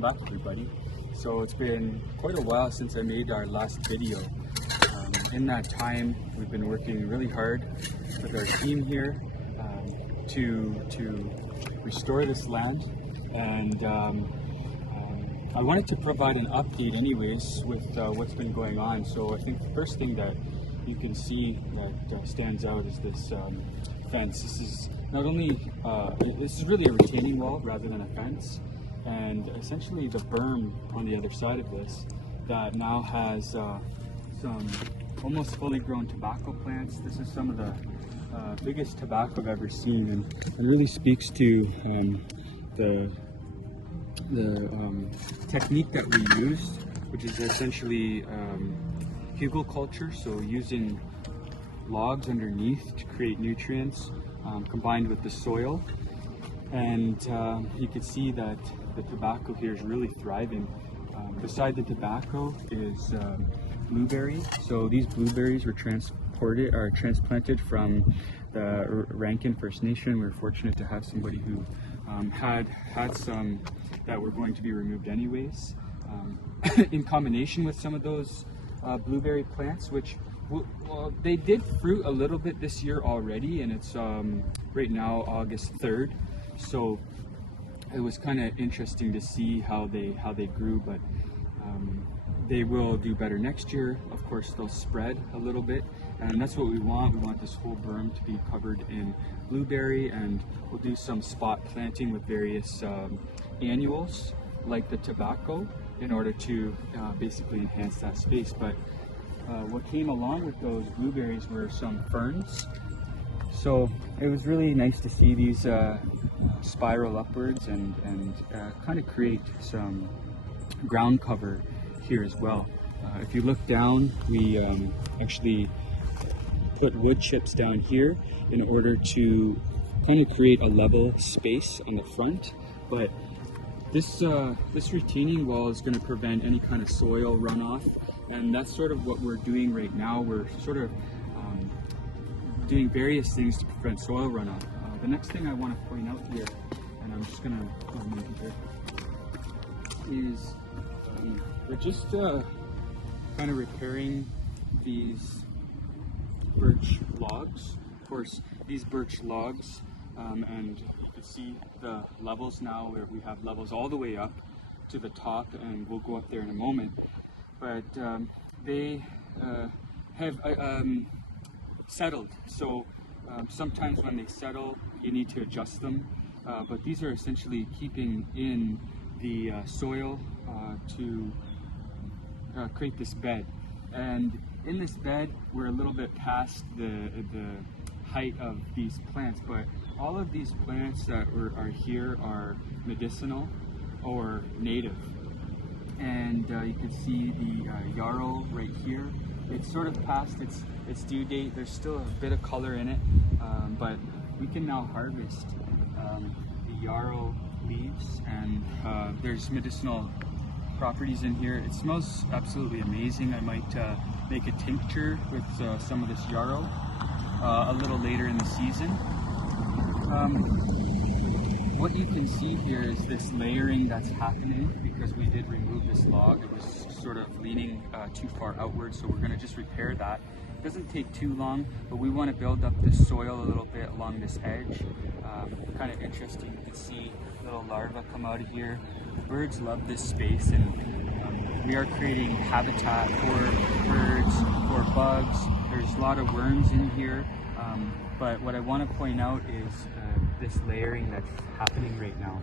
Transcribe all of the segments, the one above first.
welcome back everybody. So it's been quite a while since I made our last video. In that time we've been working really hard with our team here to restore this land, and I wanted to provide an update anyways with what's been going on. So I think the first thing that you can see that stands out is this fence. This is not only, this is really a retaining wall rather than a fence, and essentially the berm on the other side of this that now has some almost fully grown tobacco plants. This is some of the biggest tobacco I've ever seen, and it really speaks to the technique that we used, which is essentially hugelkultur, so using logs underneath to create nutrients combined with the soil. And you can see that the tobacco here is really thriving. Beside the tobacco is blueberry. So these blueberries were transplanted from the Rankin First Nation. We were fortunate to have somebody who had some that were going to be removed anyways, in combination with some of those blueberry plants, which they did fruit a little bit this year already, and it's right now August 3rd. So it was kind of interesting to see how they grew, but they will do better next year. Of course, they'll spread a little bit, and that's what we want. We want this whole berm to be covered in blueberry, and we'll do some spot planting with various annuals like the tobacco in order to basically enhance that space. But what came along with those blueberries were some ferns. So it was really nice to see these spiral upwards and kind of create some ground cover here as well. If you look down, we actually put wood chips down here in order to kind of create a level space on the front. But this retaining wall is going to prevent any kind of soil runoff, and that's sort of what we're doing right now. We're sort of doing various things to prevent soil runoff. The next thing I want to point out here, and I'm just going to is we're just kind of repairing these birch logs. Of course, these birch logs, and you can see the levels now, where we have levels all the way up to the top, and we'll go up there in a moment. But they have settled. So sometimes when they settle, you need to adjust them. But these are essentially keeping in the soil to create this bed. And in this bed, we're a little bit past the height of these plants, but all of these plants that are here are medicinal or native. And you can see the yarrow right here. It's sort of past its due date. There's still a bit of color in it, but we can now harvest the yarrow leaves, and there's medicinal properties in here. It smells absolutely amazing. I might make a tincture with some of this yarrow a little later in the season. What you can see here is this layering that's happening because we did remove this log. It was sort of leaning too far outward, so we're going to just repair that. It doesn't take too long, but we want to build up the soil a little bit along this edge. Kind of interesting. You can see little larvae come out of here. The birds love this space, and we are creating habitat for birds, for bugs. There's a lot of worms in here, but what I want to point out is this layering that's happening right now.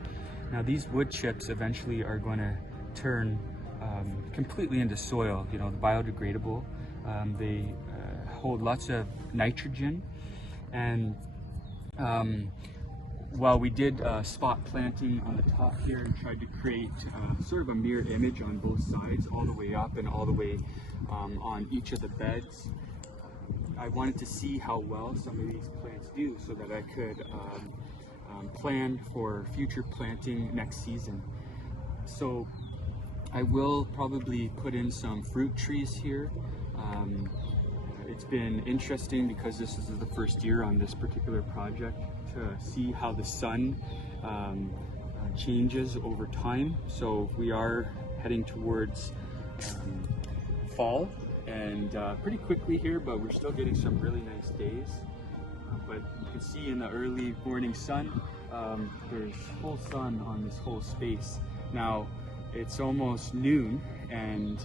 Now these wood chips eventually are going to turn completely into soil, you know, biodegradable. They hold lots of nitrogen, and while we did spot planting on the top here and tried to create sort of a mirror image on both sides, all the way up and all the way on each of the beds, I wanted to see how well some of these plants do so that I could plan for future planting next season. So I will probably put in some fruit trees here. It's been interesting because this is the first year on this particular project to see how the sun changes over time. So we are heading towards fall, and pretty quickly here, but we're still getting some really nice days. But you can see in the early morning sun, there's full sun on this whole space. Now it's almost noon, and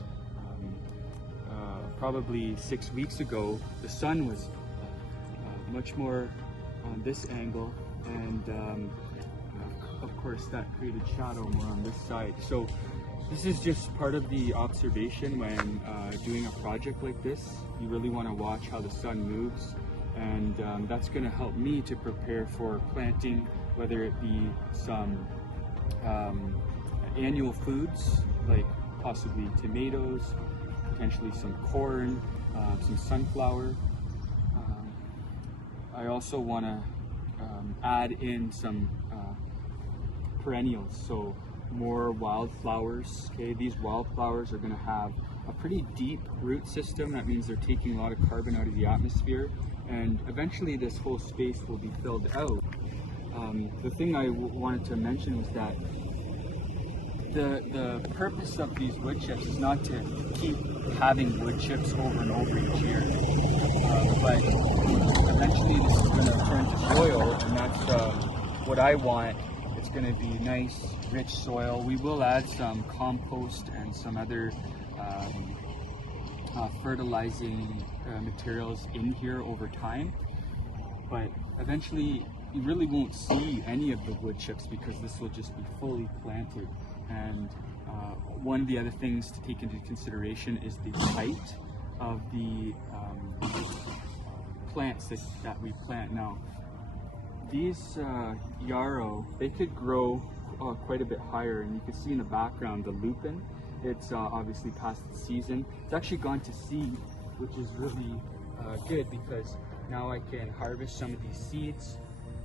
probably 6 weeks ago the sun was much more on this angle, and of course that created shadow more on this side. So this is just part of the observation when doing a project like this. You really want to watch how the sun moves, and that's going to help me to prepare for planting, whether it be some annual foods like possibly tomatoes, potentially some corn, some sunflower. I also want to add in some perennials, so more wildflowers. Okay, these wildflowers are going to have a pretty deep root system. That means they're taking a lot of carbon out of the atmosphere, and eventually this whole space will be filled out. The thing I wanted to mention was that the purpose of these wood chips is not to keep having wood chips over and over each year, but eventually this is going to turn to soil, and that's what I want. It's going to be nice, rich soil. We will add some compost and some other fertilizing materials in here over time, but eventually you really won't see any of the wood chips because this will just be fully planted. And one of the other things to take into consideration is the height of the plants that we plant. Now these yarrow, they could grow quite a bit higher, and you can see in the background the lupin. It's obviously past the season. It's actually gone to seed, which is really good because now I can harvest some of these seeds,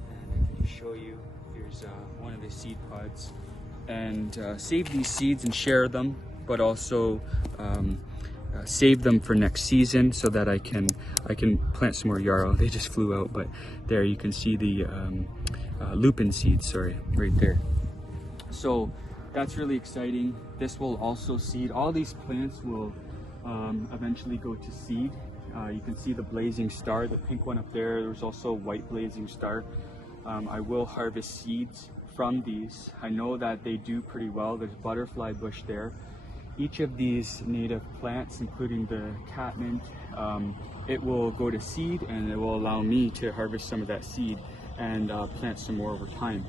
and I can show you. Here's one of the seed pods, and save these seeds and share them, but also save them for next season so that I can plant some more yarrow. They just flew out, but there you can see the lupin seeds, sorry, right there. So that's really exciting. This will also seed. All these plants will eventually go to seed. You can see the blazing star, the pink one up there. There's also a white blazing star. I will harvest seeds from these. I know that they do pretty well. There's butterfly bush there. Each of these native plants, including the catmint, it will go to seed, and it will allow me to harvest some of that seed and plant some more over time.